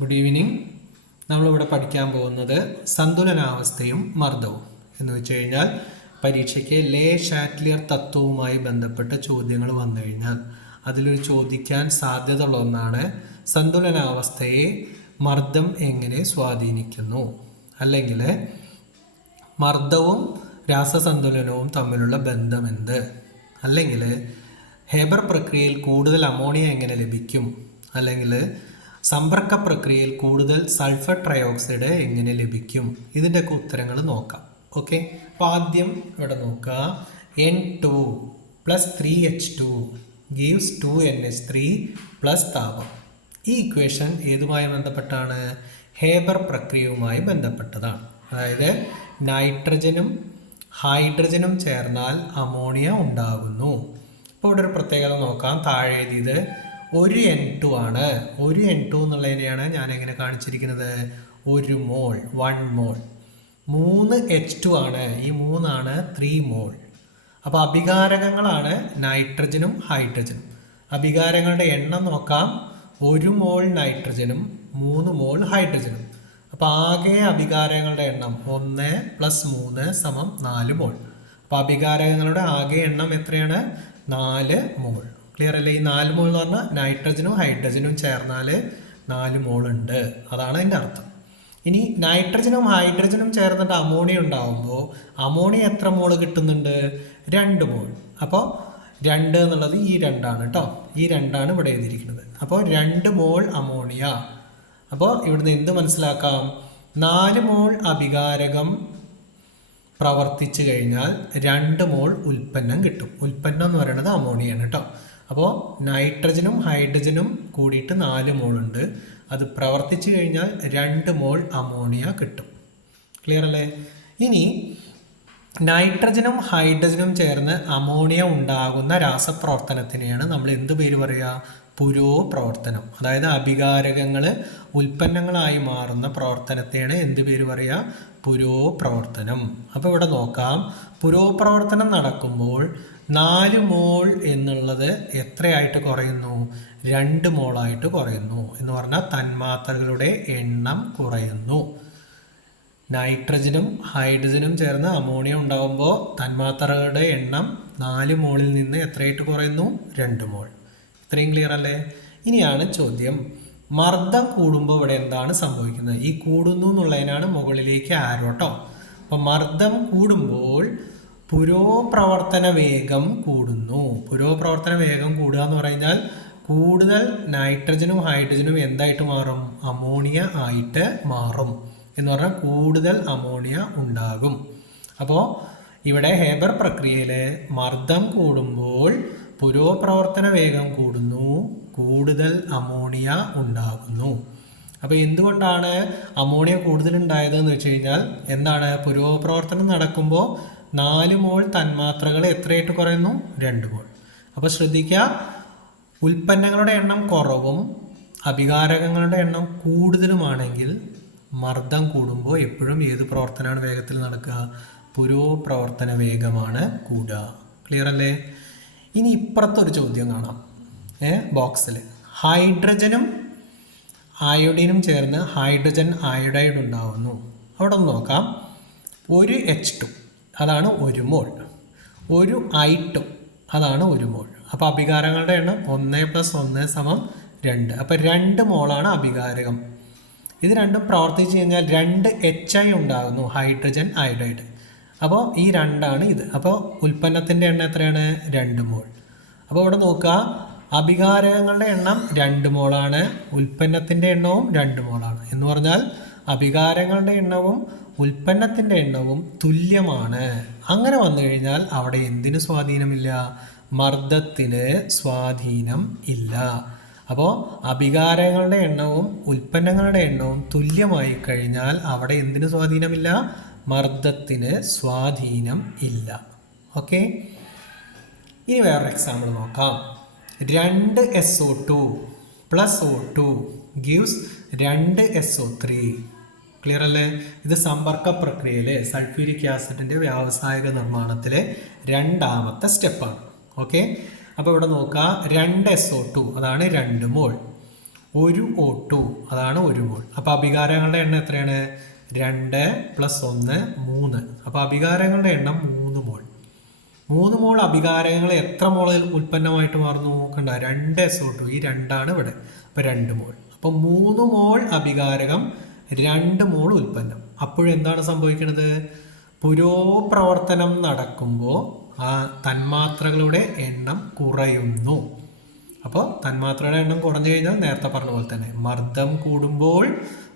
Good evening. നമ്മളിവിടെ പഠിക്കാൻ പോകുന്നത് സന്തുലനാവസ്ഥയും മർദ്ദവും എന്ന് വെച്ച് കഴിഞ്ഞാൽ പരീക്ഷയ്ക്ക് ലേ ഷാറ്റ്ലിയർ തത്വവുമായി ബന്ധപ്പെട്ട ചോദ്യങ്ങൾ വന്നു കഴിഞ്ഞാൽ അതിലൊരു ചോദിക്കാൻ സാധ്യതയുള്ള ഒന്നാണ് സന്തുലനാവസ്ഥയെ മർദ്ദം എങ്ങനെ സ്വാധീനിക്കുന്നു, അല്ലെങ്കിൽ മർദ്ദവും രാസസന്തുലനവും തമ്മിലുള്ള ബന്ധമെന്ത്, അല്ലെങ്കിൽ ഹേബർ പ്രക്രിയയിൽ കൂടുതൽ അമോണിയ എങ്ങനെ ലഭിക്കും, അല്ലെങ്കിൽ സമ്പർക്ക പ്രക്രിയയിൽ കൂടുതൽ സൾഫർ ട്രയോക്സൈഡ് എങ്ങനെ ലഭിക്കും, ഇതിൻ്റെയൊക്കെ ഉത്തരങ്ങൾ നോക്കാം. ഓക്കെ, അപ്പോൾ ആദ്യം ഇവിടെ നോക്കുക. N2 + 3H2 gives 2NH3 + താപം. ഈ ഇക്വേഷൻ ഏതുമായി ബന്ധപ്പെട്ടാണ്? ഹേബർ പ്രക്രിയയുമായി ബന്ധപ്പെട്ടതാണ്. അതായത് നൈട്രജനും ഹൈഡ്രജനും ചേർന്നാൽ അമോണിയ ഉണ്ടാകുന്നു. ഇപ്പോൾ ഇവിടെ ഒരു പ്രത്യേകത നോക്കാം. താഴെ എഴുതിയത് ഒരു N2 ആണ്. ഒരു N2 എന്നുള്ളതിനെയാണ് ഞാൻ എങ്ങനെ കാണിച്ചിരിക്കുന്നത്? 1 മോൾ, 1 മോൾ. 3 H2 ആണ്. ഈ 3 3 മോൾ. അപ്പോൾ അഭികാരകങ്ങളാണ് നൈട്രജനും ഹൈഡ്രജനും. അഭികാരങ്ങളുടെ എണ്ണം നോക്കാം. 1 മോൾ നൈട്രജനും 3 മോൾ ഹൈഡ്രജനും. അപ്പോൾ ആകെ അഭികാരങ്ങളുടെ എണ്ണം 1 + 3 = 4 മോൾ. അപ്പോൾ അഭികാരകങ്ങളുടെ ആകെ എണ്ണം എത്രയാണ്? 4 മോൾ. ക്ലിയർ അല്ലേ? ഈ 4 മോൾ എന്ന് പറഞ്ഞാൽ നൈട്രജനും ഹൈഡ്രജനും ചേർന്നാൽ 4 മോൾ ഉണ്ട്. അതാണ് അതിൻ്റെ അർത്ഥം. ഇനി നൈട്രജനും ഹൈഡ്രജനും ചേർന്നിട്ട് അമോണിയ ഉണ്ടാകുമ്പോൾ അമോണിയ എത്ര മോൾ കിട്ടുന്നുണ്ട്? 2 മോൾ. അപ്പോൾ 2 എന്നുള്ളത് ഈ 2 കേട്ടോ. ഈ 2 ഇവിടെ എഴുതിയിരിക്കുന്നത്. അപ്പോൾ 2 മോൾ അമോണിയ. അപ്പോൾ ഇവിടുന്ന് എന്ത് മനസ്സിലാക്കാം? 4 മോൾ അഭികാരകം പ്രവർത്തിച്ചു കഴിഞ്ഞാൽ 2 മോൾ ഉൽപ്പന്നം കിട്ടും. ഉൽപ്പന്നം എന്ന് പറയുന്നത് അമോണിയാണ് കേട്ടോ. അപ്പോൾ നൈട്രജനും ഹൈഡ്രജനും കൂടിയിട്ട് 4 മോൾ ഉണ്ട്. അത് പ്രവർത്തിച്ചു കഴിഞ്ഞാൽ 2 മോൾ അമോണിയ കിട്ടും. ക്ലിയർ അല്ലേ? ഇനി നൈട്രജനും ഹൈഡ്രജനും ചേർന്ന് അമോണിയ ഉണ്ടാകുന്ന രാസപ്രവർത്തനത്തിനെയാണ് നമ്മൾ എന്ത് പേര് പറയുക? പുരോപ്രവർത്തനം. അതായത് അഭികാരകങ്ങൾ ഉൽപ്പന്നങ്ങളായി മാറുന്ന പ്രവർത്തനത്തെയാണ് എന്ത് പേര് പറയുക? പുരോപ്രവർത്തനം. അപ്പോൾ ഇവിടെ നോക്കാം. പുരോപ്രവർത്തനം നടക്കുമ്പോൾ 4 മോൾ എന്നുള്ളത് എത്രയായിട്ട് കുറയുന്നു? 2 മോളായിട്ട് കുറയുന്നു. എന്ന് പറഞ്ഞാൽ തന്മാത്രകളുടെ എണ്ണം കുറയുന്നു. നൈട്രജനും ഹൈഡ്രജനും ചേർന്ന് അമോണിയ ഉണ്ടാകുമ്പോൾ തന്മാത്രകളുടെ എണ്ണം 4 മോളിൽ നിന്ന് എത്രയായിട്ട് കുറയുന്നു? 2 മോൾ. ഇത്രയും ക്ലിയർ അല്ലേ? ഇനിയാണ് ചോദ്യം. മർദ്ദം കൂടുമ്പോൾ ഇവിടെ എന്താണ് സംഭവിക്കുന്നത്? ഈ കൂടുന്നു എന്നുള്ളതിനാണ് മുകളിലേക്ക് ആരോ കേട്ടോ. അപ്പം മർദ്ദം കൂടുമ്പോൾ പുരോപ്രവർത്തന വേഗം കൂടുന്നു. പുരോപ്രവർത്തന വേഗം കൂടുക എന്ന് പറഞ്ഞാൽ കൂടുതൽ നൈട്രജനും ഹൈഡ്രജനും എന്തായിട്ട് മാറും? അമോണിയ ആയിട്ട് മാറും. എന്ന് പറഞ്ഞാൽ കൂടുതൽ അമോണിയ ഉണ്ടാകും. അപ്പോൾ ഇവിടെ ഹേബർ പ്രക്രിയയിൽ മർദ്ദം കൂടുമ്പോൾ പുരോപ്രവർത്തന വേഗം കൂടുന്നു, കൂടുതൽ അമോണിയ ഉണ്ടാകുന്നു. അപ്പോൾ എന്തുകൊണ്ടാണ് അമോണിയ കൂടുതൽ ഉണ്ടായതെന്ന് വെച്ച് കഴിഞ്ഞാൽ എന്താണ്? പുരോപ്രവർത്തനം നടക്കുമ്പോൾ 4 മോൾ തന്മാത്രകൾ എത്രയായിട്ട് കുറയുന്നു? 2 മോൾ. അപ്പോൾ ശ്രദ്ധിക്കുക, ഉൽപ്പന്നങ്ങളുടെ എണ്ണം കുറവും അഭികാരകങ്ങളുടെ എണ്ണം കൂടുതലുമാണെങ്കിൽ മർദ്ദം കൂടുമ്പോൾ എപ്പോഴും ഏത് പ്രവർത്തനമാണ് വേഗത്തിൽ നടക്കുക? പുരോപ്രവർത്തന വേഗമാണ് കൂടുക. ക്ലിയർ അല്ലേ? ഇനി ഇപ്പുറത്തൊരു ചോദ്യം കാണാം ബോക്സിൽ. ഹൈഡ്രജനും അയോഡിനും ചേർന്ന് ഹൈഡ്രജൻ അയോഡൈഡ് ഉണ്ടാവുന്നു. അവിടെ ഒന്ന് നോക്കാം. 1 H2 അതാണ് 1 മോൾ. 1 I2 അതാണ് 1 മോൾ. അപ്പോൾ അഭികാരങ്ങളുടെ എണ്ണം 1 + 1 = 2. അപ്പോൾ 2 മോളാണ് അഭികാരകം. ഇത് രണ്ടും പ്രവർത്തിച്ച് കഴിഞ്ഞാൽ 2 HI ഉണ്ടാകുന്നു, ഹൈഡ്രജൻ അയോഡൈഡ്. അപ്പോൾ ഈ 2 ഇത്. അപ്പോൾ ഉൽപ്പന്നത്തിൻ്റെ എണ്ണം എത്രയാണ്? 2 മോൾ. അപ്പോൾ ഇവിടെ നോക്കുക, അഭികാരകങ്ങളുടെ എണ്ണം 2 മോളാണ്, ഉൽപ്പന്നത്തിൻ്റെ എണ്ണവും 2 മോളാണ്. എന്ന് പറഞ്ഞാൽ അഭികാരങ്ങളുടെ എണ്ണവും ഉൽപ്പന്നത്തിൻ്റെ എണ്ണവും തുല്യമാണ്. അങ്ങനെ വന്നു കഴിഞ്ഞാൽ അവിടെ എന്തിന് സ്വാധീനമില്ല? മർദ്ദത്തിന് സ്വാധീനം ഇല്ല. അപ്പോൾ അഭികാരങ്ങളുടെ എണ്ണവും ഉൽപ്പന്നങ്ങളുടെ എണ്ണവും തുല്യമായി കഴിഞ്ഞാൽ അവിടെ എന്തിന് സ്വാധീനമില്ല? മർദ്ദത്തിന് സ്വാധീനം ഇല്ല. ഓക്കെ, ഇനി വേറൊരു എക്സാമ്പിൾ നോക്കാം. 2 SO2 + O2 gives 2 SO3. Clear അല്ലേ? ഇത് സമ്പർക്ക പ്രക്രിയയിലെ സൾഫ്യൂരിക് ആസിഡിൻ്റെ വ്യാവസായിക നിർമ്മാണത്തിലെ 2ാമത്തെ സ്റ്റെപ്പാണ്. ഓക്കെ, അപ്പോൾ ഇവിടെ നോക്കുക. 2 SO2 അതാണ് 2 മോൾ. 1O2 അതാണ് 1 മോൾ. അപ്പോൾ അഭികാരങ്ങളുടെ എണ്ണം എത്രയാണ്? 2 + 1 3. അപ്പോൾ അഭികാരങ്ങളുടെ എണ്ണം 3 മോൾ. 3 മോൾ അഭികാരങ്ങൾ എത്ര മോൾ ഉൽപ്പന്നമായിട്ട് മാറുന്നു? നോക്കണ്ട, 2SO2, ഈ 2 ഇവിടെ. അപ്പോൾ 2 മോൾ. അപ്പോൾ 3 മോൾ അഭികാരകം, 2 മോൾ ഉൽപ്പന്നം. അപ്പോഴെന്താണ് സംഭവിക്കുന്നത്? പുരോപ്രവർത്തനം നടക്കുമ്പോൾ ആ തന്മാത്രകളുടെ എണ്ണം കുറയുന്നു. അപ്പോൾ തന്മാത്രയുടെ എണ്ണം കുറഞ്ഞു കഴിഞ്ഞാൽ നേരത്തെ പറഞ്ഞ പോലെ തന്നെ മർദ്ദം കൂടുമ്പോൾ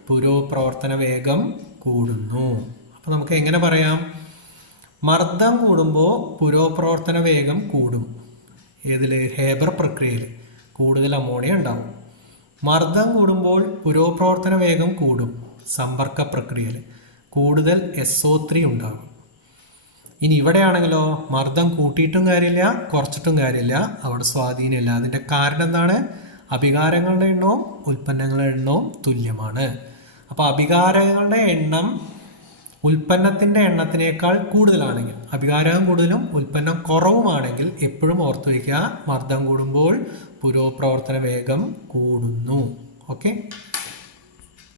പുരോപ്രവർത്തന വേഗം കൂടുന്നു. അപ്പോൾ നമുക്ക് എങ്ങനെ പറയാം? മർദ്ദം കൂടുമ്പോൾ പുരോപ്രവർത്തന വേഗം കൂടും. ഏതിൽ? ഹേബർ പ്രക്രിയയിൽ കൂടുതൽ അമോണിയ ഉണ്ടാവും. മർദ്ദം കൂടുമ്പോൾ പുരോപ്രവർത്തന വേഗം കൂടും. സമ്പർക്ക പ്രക്രിയയിൽ കൂടുതൽ SO3 ഉണ്ടാകും. ഇനി ഇവിടെയാണെങ്കിലോ മർദ്ദം കൂട്ടിയിട്ടും കാര്യമില്ല, കുറച്ചിട്ടും കാര്യമില്ല, അവിടെ സ്വാധീനമില്ല. അതിൻ്റെ കാരണം എന്താണ്? അഭികാരങ്ങളുടെ എണ്ണവും ഉൽപ്പന്നങ്ങളുടെ എണ്ണവും തുല്യമാണ്. അപ്പോൾ അഭികാരങ്ങളുടെ എണ്ണം ഉൽപ്പന്നത്തിൻ്റെ എണ്ണത്തിനേക്കാൾ കൂടുതലാണെങ്കിൽ, അഭികാരകം കൂടുതലും ഉൽപ്പന്നം കുറവുമാണെങ്കിൽ എപ്പോഴും ഓർത്തു വയ്ക്കുക, മർദ്ദം കൂടുമ്പോൾ പുരോപ്രവർത്തന വേഗം കൂടുന്നു. ഓക്കെ.